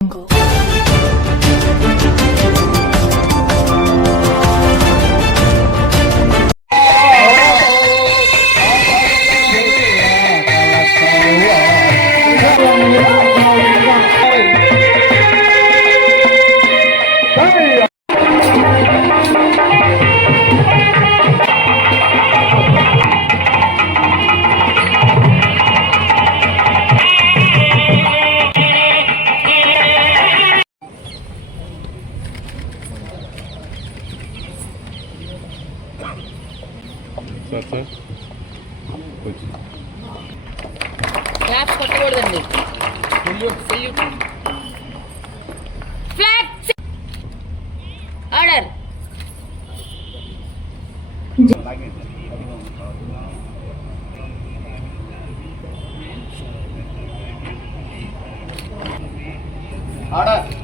英国。సెల్యూట్ flag order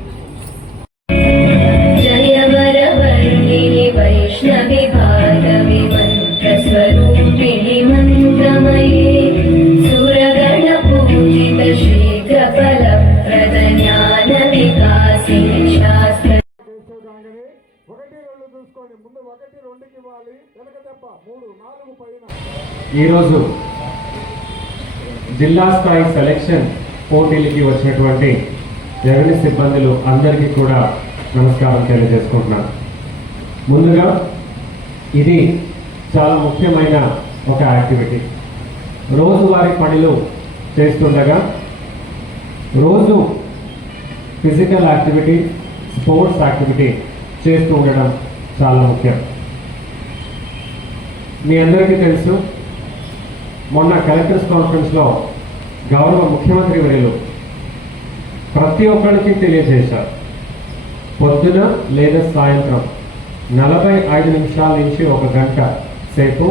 ఈరోజు జిల్లా స్థాయి సెలక్షన్ పోటీలకి వచ్చినటువంటి రెవెన్యూ సిబ్బందులు అందరికీ కూడా నమస్కారం తెలియజేసుకుంటున్నాను. ముందుగా ఇది చాలా ముఖ్యమైన ఒక యాక్టివిటీ. రోజువారీ పనులు చేస్తుండగా రోజు ఫిజికల్ యాక్టివిటీ స్పోర్ట్స్ యాక్టివిటీ చేస్తూ ఉండడం చాలా ముఖ్యం. మీ అందరికీ తెలుసు మొన్న కలెక్టర్స్ కాన్ఫరెన్స్లో గౌరవ ముఖ్యమంత్రి వర్యులు ప్రతి ఒక్కరికి తెలియజేశారు. పొద్దున లేదా సాయంత్రం నలభై ఐదు నిమిషాల నుంచి ఒక గంట సేపు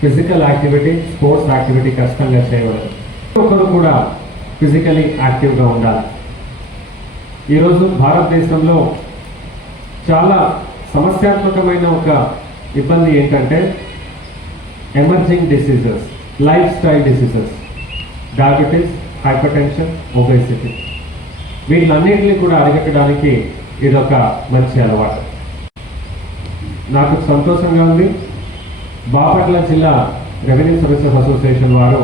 ఫిజికల్ యాక్టివిటీ స్పోర్ట్స్ యాక్టివిటీ ఖచ్చితంగా చేయగలరు ఒకరు కూడా ఫిజికలీ యాక్టివ్గా ఉండాలి. ఈరోజు భారతదేశంలో చాలా సమస్యాత్మకమైన ఒక ఇబ్బంది ఏంటంటే emerging diseases lifestyle diseases diabetes hypertension obesity వీటిలన్నింటినీ కూడా అరికట్టడానికి ఇదొక మంచి అలవాటు. నాకు సంతోషంగా ఉంది. బాపట్ల జిల్లా రెవెన్యూ సర్వీసెస్ అసోసియేషన్ వారు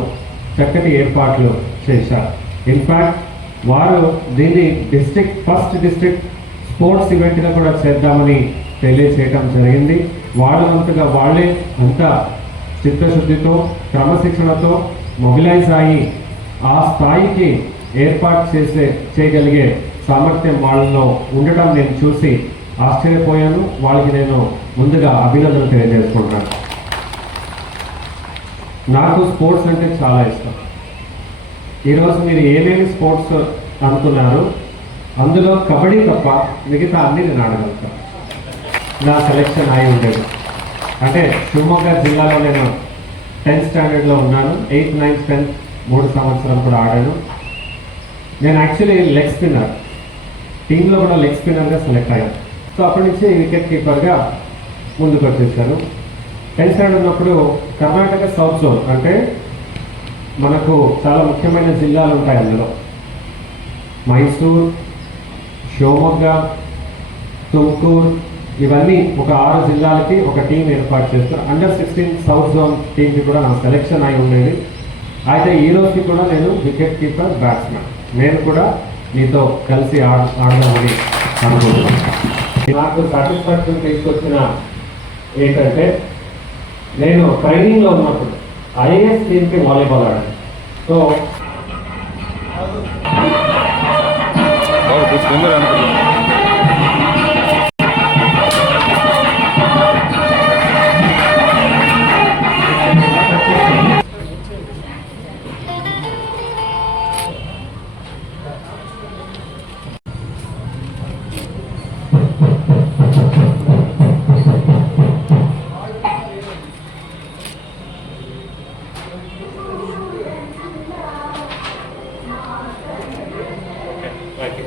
చక్కటి ఏర్పాట్లు చేశారు. ఇన్ఫాక్ట్ వారు దీన్ని డిస్టిక్ ఫస్ట్ డిస్ట్రిక్ట్ స్పోర్ట్స్ ఈవెంట్గా కూడా చేద్దామని తెలియచేయటం జరిగింది. వాళ్ళంతగా వాళ్ళే అంత చిత్తశుద్ధితో క్రమశిక్షణతో మొబిలైజ్ అయ్యి ఆ స్థాయికి ఏర్పాటు చేసే చేయగలిగే సామర్థ్యం వాళ్ళలో ఉండటం నేను చూసి ఆశ్చర్యపోయాను. వాళ్ళకి నేను ముందుగా అభినందనలు తెలియజేసుకుంటాను నాకు స్పోర్ట్స్ అంటే చాలా ఇష్టం. ఈరోజు మీరు ఏమేమి స్పోర్ట్స్ అనుకున్నారు అందులో కబడ్డీ తప్ప మిగతా అన్ని నేను ఆడగలుగుతాను నా సెలెక్షన్ అయి ఉండేది. అంటే శివమొగ్గ జిల్లాలో నేను టెన్త్ స్టాండర్డ్లో ఉన్నాను. ఎయిత్ నైన్త్ టెన్త్ మూడు సంవత్సరం కూడా ఆడాను. నేను యాక్చువల్లీ లెగ్ స్పిన్నర్ టీంలో కూడా లెగ్ స్పిన్నర్గా సెలెక్ట్ అయ్యాను సో అప్పటి నుంచి వికెట్ కీపర్గా ముందుకు వచ్చేసాను. టెన్త్ స్టాండర్డ్ ఉన్నప్పుడు కర్ణాటక సౌత్ జోన్ అంటే మనకు చాలా ముఖ్యమైన జిల్లాలు ఉంటాయి అందులో. మైసూర్ షివమొగ్గ తుమ్కూర్ ఇవన్నీ ఒక ఆరు జిల్లాలకి ఒక టీం ఏర్పాటు చేస్తారు. అండర్ సిక్స్టీన్ సౌత్ జోన్ టీంకి కూడా నా సెలెక్షన్ అయి ఉండేది. అయితే ఈ రోజుకి కూడా నేను వికెట్ కీపర్ బ్యాట్స్మెన్ నేను కూడా మీతో కలిసి ఆడ ఆడదామని అనుకుంటున్నాను. నాకు సాటిస్ఫాక్షన్ తీసుకొచ్చిన ఏంటంటే నేను ట్రైనింగ్లో ఉన్నప్పుడు আইএএস টিমকে বলে বলার। তো और कुछ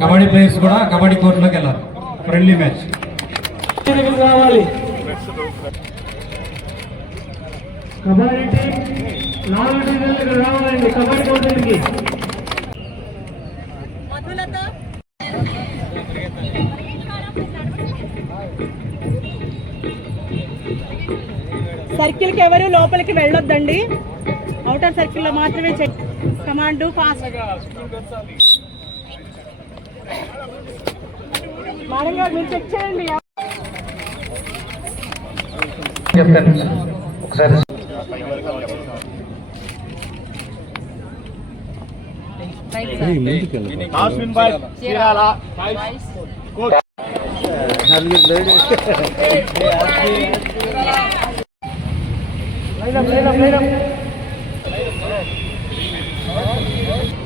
కబడ్డీ ప్లేయర్స్ కూడా కబడ్డీ కోర్టులోకి వెళ్ళారు ఫ్రెండ్లీ మ్యాచ్ రావాలి. కబడ్డీ టీం నాలుగు రావాలండి. కబడ్డీ సర్కిల్కి ఎవరు లోపలికి వెళ్ళొద్దండి. అవుటర్ సర్కిల్లో మాత్రమే చెక్ కమాండ్ ఫాస్ట్. మేడం గారు మీరు చెక్ చేయండి. ఒకసారి Right. Oh, oh.